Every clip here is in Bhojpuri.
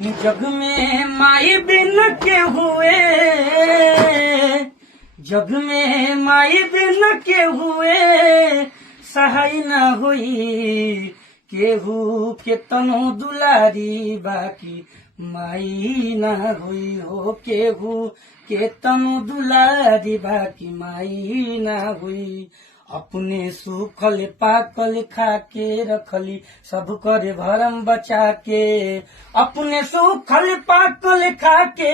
जग में माई बिन के हुए, जग में माई बिन के हुए सहाय न हुई। केहू के तनो दुलारी बाकी माई न हुई हो। केहू के तनो दुलारी बाकी माई न हुई। अपने सूखल पाकल खा के रखली सब करे भरम बचा के। अपने सूखल पाकल खा के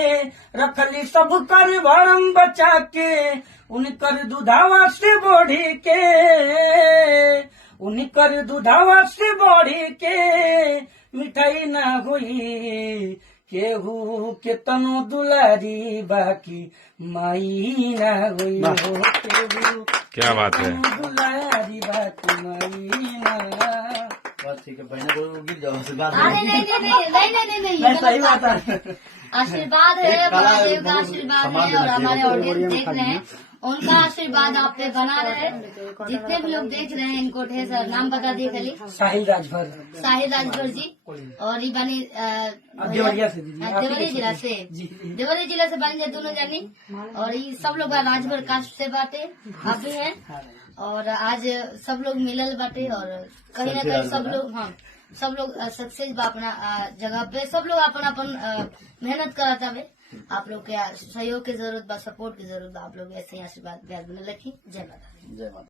रखली सब करे भरम बचा के। उनकर दुधावा से बढ़ी के, उनकर दुधावा से बढ़ी के मिठाई ना हुई। केहू के तनो दुलारी बाकी माई ना हुई हो। केहू क्या बात है। दुलारी बाकी माई ना। बस ठीक है, बहने को गिर जाओ आशीर्वाद। नहीं सही बात है। आशीर्वाद है, महादेव का आशीर्वाद है और हमारे ऑडियंस देख रहे हैं, उनका आशीर्वाद आप पे बना रहे। जितने भी लोग देख रहे हैं इनको ढेर सारा नाम बता दिए खाली। साहिल राजभर, साहिल राजभर जी और ये बनी देवरिया से दीदी, देवरिया जिला से, देवरिया जिला से बनी जाए दोनों जानी। और ये सब लोग राजभर कास्ट से बाटे आप भी हैं। और आज सब लोग मिलल बाटे और कहीं ना कहीं सब लोग, हाँ सब लोग सक्सेस बा अपना जगह पे। सब लोग अपन अपन मेहनत कराता है। आप लोग के सहयोग की जरूरत बा, सपोर्ट की जरूरत बा। आप लोग ऐसे ही आशीर्वाद बने रखी। जय माता दी। जय माता।